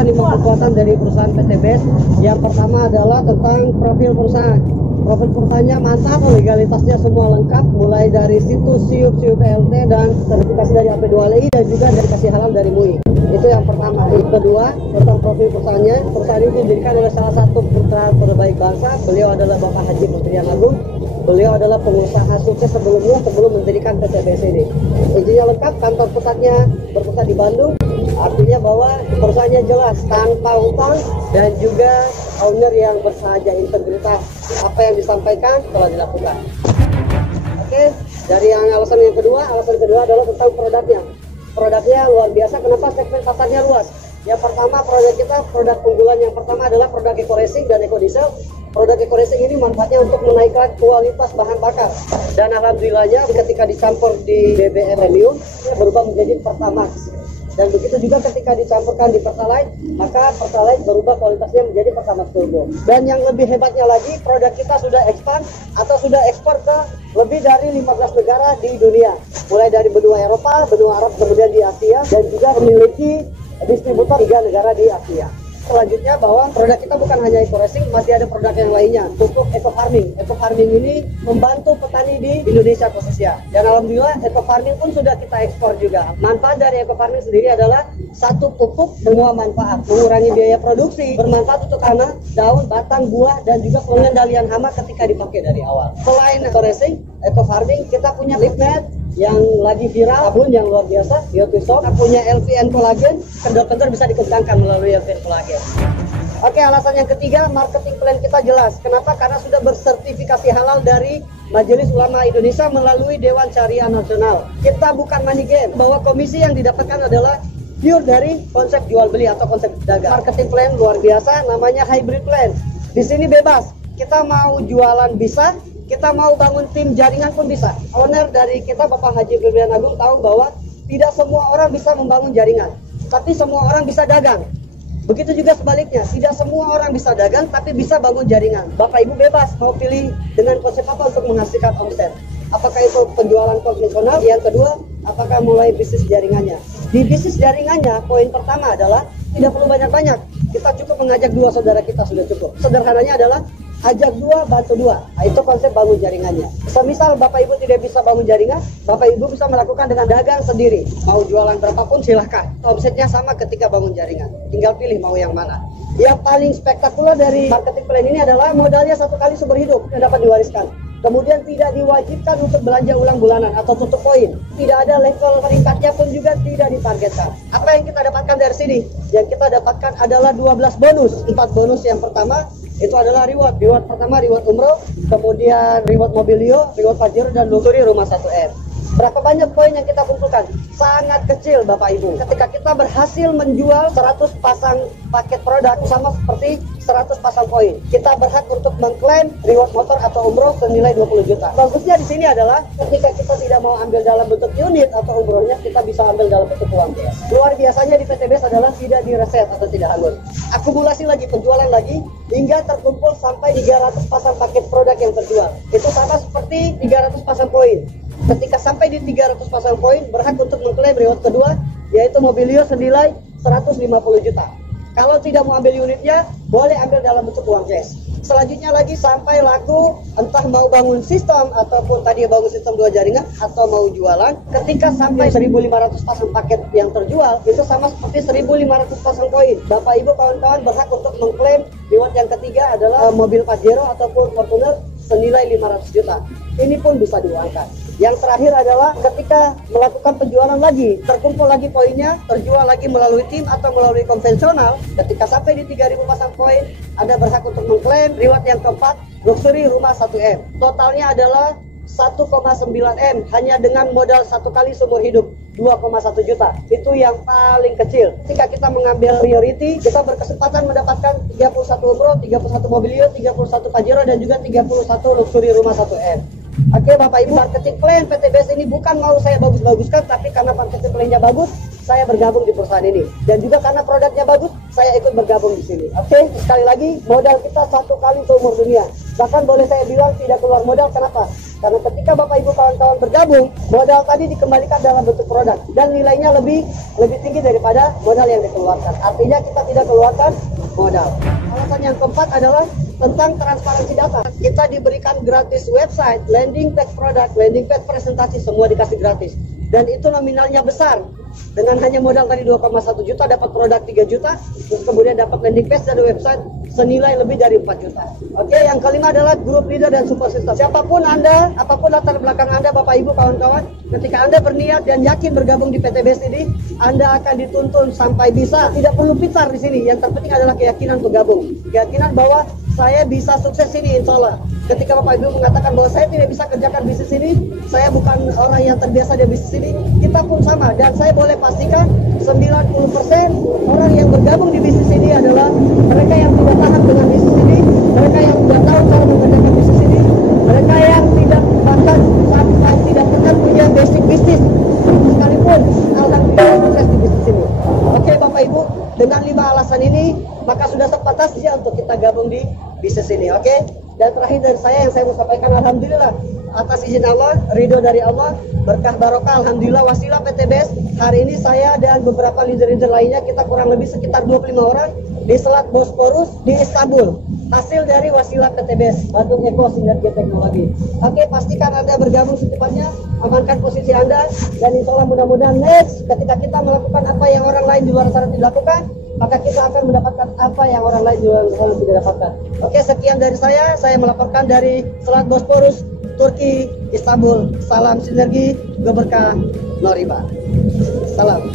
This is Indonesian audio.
menjelaskan 5 kekuatan dari perusahaan PT BES. Yang pertama adalah tentang profil perusahaan. Profil perusahaannya mantap, legalitasnya semua lengkap, mulai dari situs SIUP PLT dan sertifikasi dari AP2LI dan juga dari kasih halal dari MUI. Itu yang pertama. Yang kedua, tentang profil perusahaannya. Perusahaan ini didirikan oleh salah satu putra terbaik bangsa. Beliau adalah Bapak Haji Muhyiddin Agung. Beliau adalah pengusaha sukses sebelum mendirikan PT BES ini. Izinnya lengkap, kantor pusatnya berpusat di Bandung. Artinya bahwa perusahaannya jelas, tanpa utang dan juga owner yang bersahaja, integritas. Apa yang disampaikan telah dilakukan. Oke, dari alasan kedua adalah tentang produknya. Produknya luar biasa. Kenapa segmen pasarnya luas? Yang pertama, produk kita, produk unggulan yang pertama adalah produk eco racing dan eco diesel. Produk eco racing ini manfaatnya untuk menaikkan kualitas bahan bakar. Dan alhamdulillahnya ketika dicampur di BBM premium berubah menjadi Pertamax. Dan begitu juga ketika dicampurkan di Pertalite, maka Pertalite berubah kualitasnya menjadi Pertamax Turbo. Dan yang lebih hebatnya lagi, produk kita sudah expand atau sudah ekspor ke lebih dari 15 negara di dunia. Mulai dari benua Eropa, benua Arab, kemudian di Asia, dan juga memiliki distributor 3 negara di Asia. Selanjutnya bahwa produk kita bukan hanya eco racing, masih ada produk yang lainnya untuk eco farming. Eco farming ini membantu petani di Indonesia khususnya. Dan alhamdulillah eco farming pun sudah kita ekspor juga. Manfaat dari eco farming sendiri adalah satu pupuk semua manfaat, mengurangi biaya produksi, bermanfaat untuk tanah, daun, batang, buah, dan juga pengendalian hama ketika dipakai dari awal. Selain eco racing, eco farming, kita punya LiveNet yang lagi viral, sabun yang luar biasa, Biotisol. Kita punya LVN Collagen, kendor-kendor bisa dikembangkan melalui LVN Collagen. Oke, alasan yang ketiga, marketing plan kita jelas. Kenapa? Karena sudah bersertifikasi halal dari Majelis Ulama Indonesia melalui Dewan Syariah Nasional. Kita bukan money game, bahwa komisi yang didapatkan adalah pure dari konsep jual beli atau konsep dagang. Marketing plan luar biasa, namanya hybrid plan. Di sini bebas, kita mau jualan bisa, kita mau bangun tim jaringan pun bisa. Owner dari kita, Bapak Haji Muhyiddin Agung, tahu bahwa tidak semua orang bisa membangun jaringan, tapi semua orang bisa dagang. Begitu juga sebaliknya, tidak semua orang bisa dagang, tapi bisa bangun jaringan. Bapak Ibu bebas mau pilih dengan konsep apa untuk menghasilkan omset. Apakah itu penjualan konvensional? Yang kedua, apakah mulai bisnis jaringannya? Di bisnis jaringannya, poin pertama adalah tidak perlu banyak-banyak. Kita cukup mengajak 2 saudara kita sudah cukup. Sederhananya adalah ajak 2, bantu 2. Nah, itu konsep bangun jaringannya. Semisal Bapak Ibu tidak bisa bangun jaringan, Bapak Ibu bisa melakukan dengan dagang sendiri. Mau jualan berapapun silahkan. Omsetnya sama ketika bangun jaringan. Tinggal pilih mau yang mana. Yang paling spektakuler dari marketing plan ini adalah modalnya 1 kali seumur hidup yang dapat diwariskan. Kemudian tidak diwajibkan untuk belanja ulang bulanan atau tutup poin. Tidak ada level peringkatnya pun juga tidak ditargetkan. Apa yang kita dapatkan dari sini? Yang kita dapatkan adalah 12 bonus. 4 bonus yang pertama itu adalah reward. Reward pertama reward umroh, kemudian reward mobilio, reward Pajero, dan luxury rumah 1M. Berapa banyak poin yang kita kumpulkan? Sangat kecil Bapak Ibu. Ketika kita berhasil menjual 100 pasang paket produk sama seperti 100 pasang poin, kita berhak untuk mengklaim reward motor atau umroh senilai 20 juta. Bagusnya di sini adalah ketika kita tidak mau ambil dalam bentuk unit atau umrohnya, kita bisa ambil dalam bentuk uang cash. Luar biasanya di PT BES adalah tidak direset atau tidak hangus. Akumulasi lagi, penjualan lagi, hingga terkumpul sampai 300 pasang paket produk yang terjual. Itu sama seperti 300 pasang poin. Ketika sampai di 300 pasang poin, berhak untuk mengklaim reward kedua, yaitu mobilio senilai 150 juta. Kalau tidak mau ambil unitnya, boleh ambil dalam bentuk uang cash. Selanjutnya lagi sampai laku, entah mau bangun sistem ataupun tadi bangun sistem 2 jaringan atau mau jualan, ketika sampai 1.500 pasang paket yang terjual, itu sama seperti 1.500 pasang poin. Bapak Ibu kawan-kawan berhak untuk mengklaim reward yang ketiga adalah mobil Pajero ataupun Fortuner senilai 500 juta. Ini pun bisa diuangkan. Yang terakhir adalah ketika melakukan penjualan lagi, terkumpul lagi poinnya, terjual lagi melalui tim atau melalui konvensional, ketika sampai di 3.000 pasang poin, Anda berhak untuk mengklaim reward yang keempat, luxury rumah 1M. Totalnya adalah 1,9 M hanya dengan modal 1 kali seumur hidup, 2,1 juta. Itu yang paling kecil. Ketika kita mengambil priority, kita berkesempatan mendapatkan 31 umroh, 31 mobilio, 31 Pajero, dan juga 31 luxury rumah 1M. Oke Bapak Ibu, marketing plan PT BES ini bukan mau saya bagus-baguskan, tapi karena marketing plan-nya bagus, saya bergabung di perusahaan ini. Dan juga karena produknya bagus, saya ikut bergabung di sini. Oke, sekali lagi, modal kita 1 kali seumur dunia. Bahkan boleh saya bilang tidak keluar modal. Kenapa? Karena ketika Bapak Ibu kawan-kawan bergabung, modal tadi dikembalikan dalam bentuk produk dan nilainya lebih tinggi daripada modal yang dikeluarkan. Artinya kita tidak keluarkan modal. Alasan yang keempat adalah tentang transparansi data. Kita diberikan gratis website, landing page produk, landing page presentasi, semua dikasih gratis. Dan itu nominalnya besar. Dengan hanya modal tadi 2,1 juta dapat produk 3 juta, terus kemudian dapat landing page dan website senilai lebih dari 4 juta. Oke, yang kelima adalah grup leader dan support system. Siapapun Anda, apapun latar belakang Anda, Bapak Ibu kawan-kawan, ketika Anda berniat dan yakin bergabung di PTBS ini, Anda akan dituntun sampai bisa. Tidak perlu pintar di sini. Yang terpenting adalah keyakinan untuk gabung. Keyakinan bahwa saya bisa sukses ini, insya Allah. Ketika Bapak Ibu mengatakan bahwa saya tidak bisa kerjakan bisnis ini, saya bukan orang yang terbiasa di bisnis ini, kita pun sama. Dan saya boleh pastikan 90% orang yang bergabung di bisnis ini adalah mereka yang tidak paham dengan bisnis ini, mereka yang tidak tahu cara mengerjakan bisnis ini, mereka yang tidak bahkan sampai tidak pernah punya basic bisnis sekalipun, alhamdulillah sukses di bisnis ini. Oke Bapak Ibu, dengan 5 alasan ini maka sudah sepantasnya untuk kita gabung di bisnis ini. Oke. Dan terakhir dari saya yang saya mau sampaikan, alhamdulillah atas izin Allah, ridho dari Allah, berkah barokah, alhamdulillah wasilah PTBS. Hari ini saya dan beberapa leader-leader lainnya, kita kurang lebih sekitar 25 orang di Selat Bosporus di Istanbul. Hasil dari wasilah PTBS, Batu Eko Sinergi Teknologi. Oke, pastikan Anda bergabung secepatnya, amankan posisi Anda, dan insya Allah mudah-mudahan next ketika kita melakukan apa yang orang lain di luar sana tidak lakukan, maka kita akan mendapatkan apa yang orang lain di luar sana tidak dapatkan. Oke, sekian dari saya melaporkan dari Selat Bosporus, Turki, Istanbul. Salam sinergi, berkah, no riba. Salam.